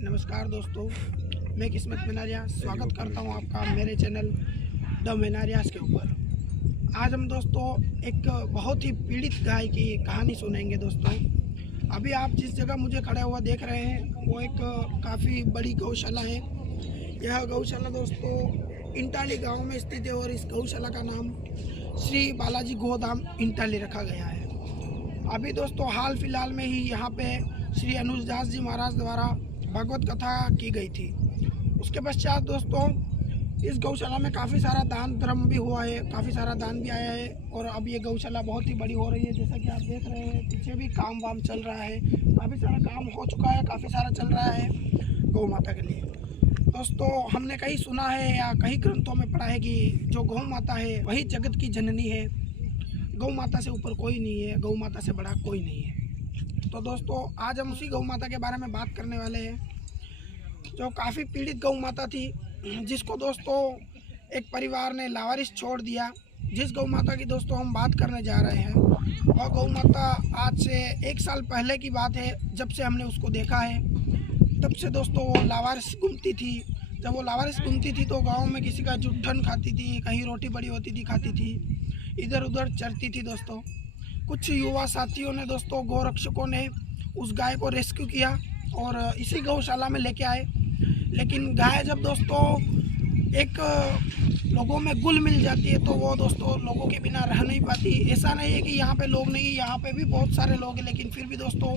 नमस्कार दोस्तों, मैं किस्मत मिनारिया स्वागत करता हूं आपका मेरे चैनल द मिनारियास के ऊपर। आज हम दोस्तों एक बहुत ही पीड़ित गाय की कहानी सुनेंगे। दोस्तों, अभी आप जिस जगह मुझे खड़ा हुआ देख रहे हैं वो एक काफ़ी बड़ी गौशाला है। यह गौशाला दोस्तों इंटाली गांव में स्थित है और इस गौशाला का नाम श्री बालाजी गोधाम इंटाली रखा गया है। अभी दोस्तों हाल फिलहाल में ही यहाँ पे श्री अनुजदास जी महाराज द्वारा भागवत कथा की गई थी। उसके पश्चात दोस्तों इस गौशाला में काफ़ी सारा दान धर्म भी हुआ है, काफ़ी सारा दान भी आया है और अब ये गौशाला बहुत ही बड़ी हो रही है। जैसा कि आप देख रहे हैं पीछे भी काम वाम चल रहा है, काफ़ी सारा काम हो चुका है, काफ़ी सारा चल रहा है गौ माता के लिए। दोस्तों, हमने कहीं सुना है या कई ग्रंथों में पढ़ा है कि जो गौ माता है वही जगत की जननी है। गौ माता से ऊपर कोई नहीं है, गौ माता से बड़ा कोई नहीं है। तो दोस्तों आज हम उसी गौ माता के बारे में बात करने वाले हैं जो काफ़ी पीड़ित गौ माता थी, जिसको दोस्तों एक परिवार ने लावारिस छोड़ दिया। जिस गौ माता की दोस्तों हम बात करने जा रहे हैं वह गौ माता आज से 1 साल पहले की बात है। जब से हमने उसको देखा है तब से दोस्तों वो लावारिस घूमती थी। जब वो लावारिस घूमती थी तो गाँव में किसी का जुट्ठन खाती थी, कहीं रोटी बड़ी होती थी खाती थी, इधर उधर चरती थी। दोस्तों कुछ युवा साथियों ने दोस्तों गौरक्षकों ने उस गाय को रेस्क्यू किया और इसी गौशाला में लेके आए। लेकिन गाय जब दोस्तों एक लोगों में घुल मिल जाती है तो वो दोस्तों लोगों के बिना रह नहीं पाती। ऐसा नहीं है कि यहाँ पे लोग नहीं, यहाँ पे भी बहुत सारे लोग हैं, लेकिन फिर भी दोस्तों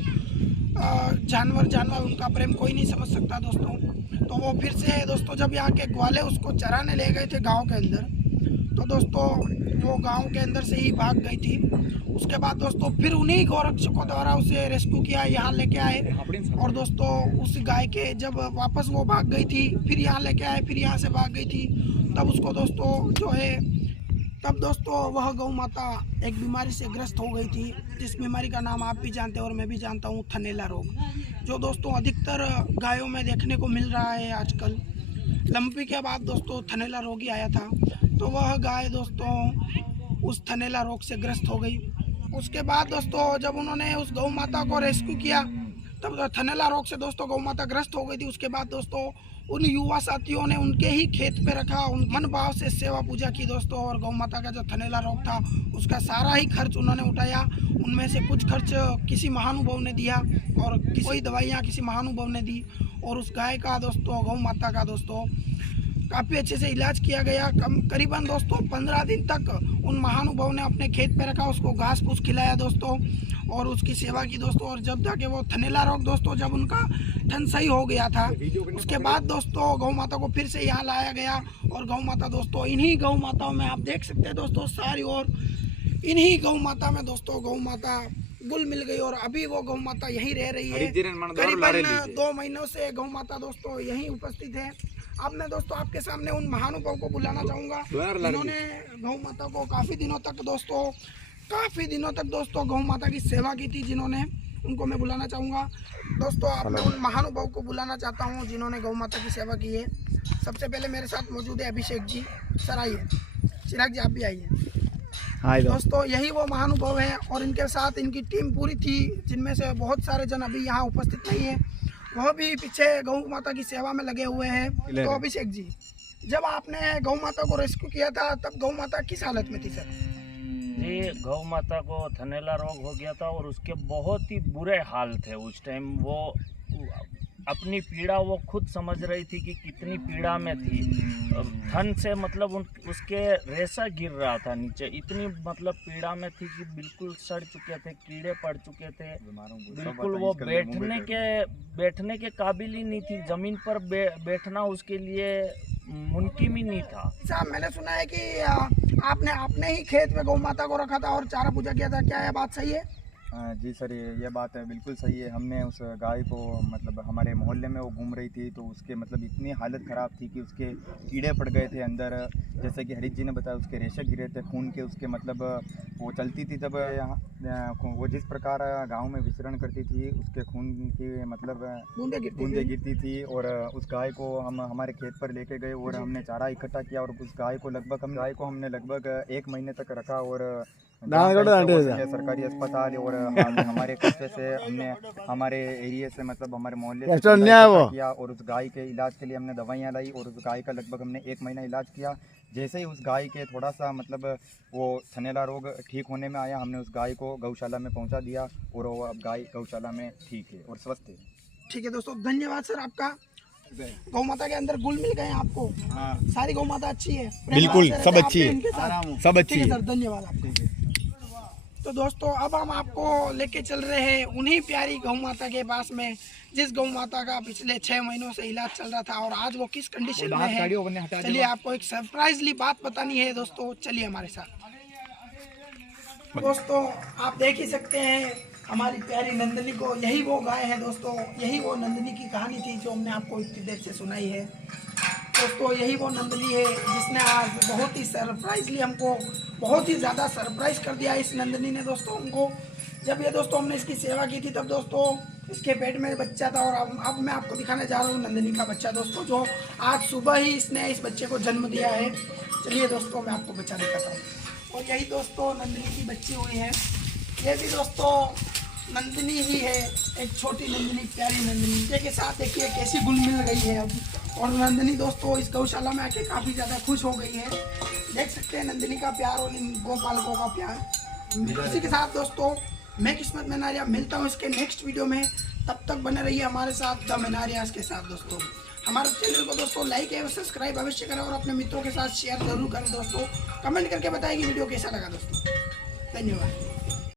जानवर उनका प्रेम कोई नहीं समझ सकता दोस्तों। तो वो फिर से दोस्तों जब यहाँ के ग्वाले उसको चराने ले गए थे गाँव के अंदर, तो दोस्तों वो गांव के अंदर से ही भाग गई थी। उसके बाद दोस्तों फिर उन्हीं गौरक्षकों द्वारा उसे रेस्क्यू किया, यहाँ लेके आए और दोस्तों उस गाय के जब वापस वो भाग गई थी फिर यहाँ लेके आए, फिर यहाँ से भाग गई थी, तब उसको दोस्तों जो है तब दोस्तों वह गौ माता एक बीमारी से ग्रस्त हो गई थी, जिस बीमारी का नाम आप भी जानते हैं और मैं भी जानता हूँ, थनैला रोग, जो दोस्तों अधिकतर गायों में देखने को मिल रहा है आजकल। लंपी के बाद दोस्तों थनैला रोग ही आया था, तो वह गाय दोस्तों उस थनैला रोग से ग्रस्त हो गई। उसके बाद दोस्तों जब उन्होंने उस गौ माता को रेस्क्यू किया तब थनैला रोग से दोस्तों गौ माता ग्रस्त हो गई थी। उसके बाद दोस्तों उन युवा साथियों ने उनके ही खेत पे रखा, उन मन भाव से सेवा पूजा की दोस्तों, और गौ माता का जो थनैला रोग था उसका सारा ही खर्च उन्होंने उठाया। उनमें से कुछ खर्च किसी महानुभाव ने दिया और कोई दवाइयाँ किसी महानुभाव ने दी, और उस गाय का दोस्तों गौ माता का दोस्तों काफ़ी अच्छे से इलाज किया गया। करीबन दोस्तों 15 दिन तक उन महानुभाव ने अपने खेत पे रखा, उसको घास फूस खिलाया दोस्तों और उसकी सेवा की दोस्तों। और जब जाके वो थनैला रोग दोस्तों जब उनका ठन सही हो गया था, उसके बाद दोस्तों गौ माता को फिर से यहाँ लाया गया और गौ माता दोस्तों इन्हीं गौ माताओं में आप देख सकते हैं दोस्तों सारी और इन्हीं गौ माता में दोस्तों गौ माता गुल मिल गई और अभी वो गौ माता यहीं रह रही है। करीबन 2 महीनों से गौ माता दोस्तों यहीं उपस्थित है। अब मैं दोस्तों आपके सामने उन महानुभाव को बुलाना चाहूँगा जिन्होंने गौ माता को काफ़ी दिनों तक दोस्तों गौ माता की सेवा की थी, जिन्होंने उनको मैं बुलाना चाहूँगा। दोस्तों आप मैं उन महानुभाव को बुलाना चाहता हूँ जिन्होंने गौ माता की सेवा की है। सबसे पहले मेरे साथ मौजूद है अभिषेक जी, सर आइए। चिराग जी आप भी आइए। दोस्तों यही वो महानुभाव है और इनके साथ इनकी टीम पूरी थी, जिनमें से बहुत सारे जन अभी यहाँ उपस्थित नहीं है, वह भी पीछे गौ माता की सेवा में लगे हुए हैं। तो अभिषेक जी, जब आपने गौ माता को रेस्क्यू किया था तब गौ माता किस हालत में थी सर? जी, गौ माता को थनैला रोग हो गया था और उसके बहुत ही बुरे हाल थे उस टाइम। वो अपनी पीड़ा वो खुद समझ रही थी कि कितनी पीड़ा में थी। थन से मतलब उसके रेशा गिर रहा था नीचे, इतनी मतलब पीड़ा में थी कि बिल्कुल सड़ चुके थे, कीड़े पड़ चुके थे, बिल्कुल वो बैठने के काबिल ही नहीं थी। ज़मीन पर बैठना उसके लिए मुमकिन ही नहीं था। साहब मैंने सुना है कि आपने अपने ही खेत में गौ माता को रखा था और चारा पूजा किया था, क्या यह बात सही है? जी सर, ये बात बिल्कुल सही है। हमने उस गाय को मतलब हमारे मोहल्ले में वो घूम रही थी तो उसके मतलब इतनी हालत ख़राब थी कि उसके कीड़े पड़ गए थे अंदर, जैसे कि हरीश जी ने बताया उसके रेशे गिरे थे खून के। उसके मतलब वो चलती थी तब यहाँ वो जिस प्रकार गांव में विचरण करती थी उसके खून की मतलब बूंदें गिरती थी। और उस गाय को हम हमारे खेत पर लेके गए और हमने चारा इकट्ठा किया और उस गाय को हमने लगभग 1 महीने तक रखा और ये सरकारी अस्पताल और हमारे खर्चे से हमने हमारे एरिया से मतलब हमारे मोहल्ले से किया और उस गाय के इलाज के लिए हमने दवाइयाँ लाई और उस गाय का लगभग हमने 1 महीना इलाज किया। जैसे ही उस गाय के थोड़ा सा मतलब वो थनैला रोग ठीक होने में आया, हमने उस गाय को गौशाला में पहुंचा दिया और वो अब गाय गौशाला में ठीक है और स्वस्थ है। ठीक है दोस्तों, धन्यवाद सर आपका। गौ माता के अंदर गुल मिल गए आपको? हाँ। सारी गौ माता अच्छी है? बिल्कुल, सब अच्छी है, सब अच्छी है है सर, धन्यवाद आपका। तो दोस्तों अब हम आपको लेके चल रहे हैं उन्हीं प्यारी गौ माता के पास में जिस गौ माता का पिछले 6 महीनों से इलाज चल रहा था और आज वो किस कंडीशन में है। चलिए आपको एक सरप्राइजली बात बतानी है दोस्तों, चलिए हमारे साथ। दोस्तों आप देख ही सकते हैं हमारी प्यारी नंदिनी को, यही वो गाय है दोस्तों, यही वो नंदिनी की कहानी थी जो हमने आपको इतनी देर से सुनाई है दोस्तों। यही वो नंदिनी है जिसने आज बहुत ही सरप्राइजली हमको बहुत ही ज़्यादा सरप्राइज कर दिया इस नंदिनी ने दोस्तों हमको। जब ये दोस्तों हमने इसकी सेवा की थी तब दोस्तों इसके पेट में बच्चा था और अब मैं आपको दिखाने जा रहा हूँ नंदिनी का बच्चा दोस्तों, जो आज सुबह ही इसने इस बच्चे को जन्म दिया है। चलिए दोस्तों मैं आपको बच्चा दिखाता हूँ। और यही दोस्तों नंदिनी की बच्ची हुई है, ये भी दोस्तों नंदिनी ही है, एक छोटी नंदिनी, प्यारी नंदिनी के साथ देखिए कैसी गुल मिल गई है अब। और नंदिनी दोस्तों इस गौशाला में आके काफ़ी ज़्यादा खुश हो गई है, देख सकते हैं नंदिनी का प्यार और इन गौपालकों का प्यार। इसी के साथ दोस्तों मैं किस्मत मेनारिया मिलता हूँ इसके नेक्स्ट वीडियो में, तब तक बने रहिए हमारे साथ द मेनारियास के साथ दोस्तों। हमारे चैनल को दोस्तों लाइक एवं सब्सक्राइब अवश्य करें और अपने मित्रों के साथ शेयर जरूर करें दोस्तों। कमेंट करके बताएं कि वीडियो कैसा लगा दोस्तों। धन्यवाद।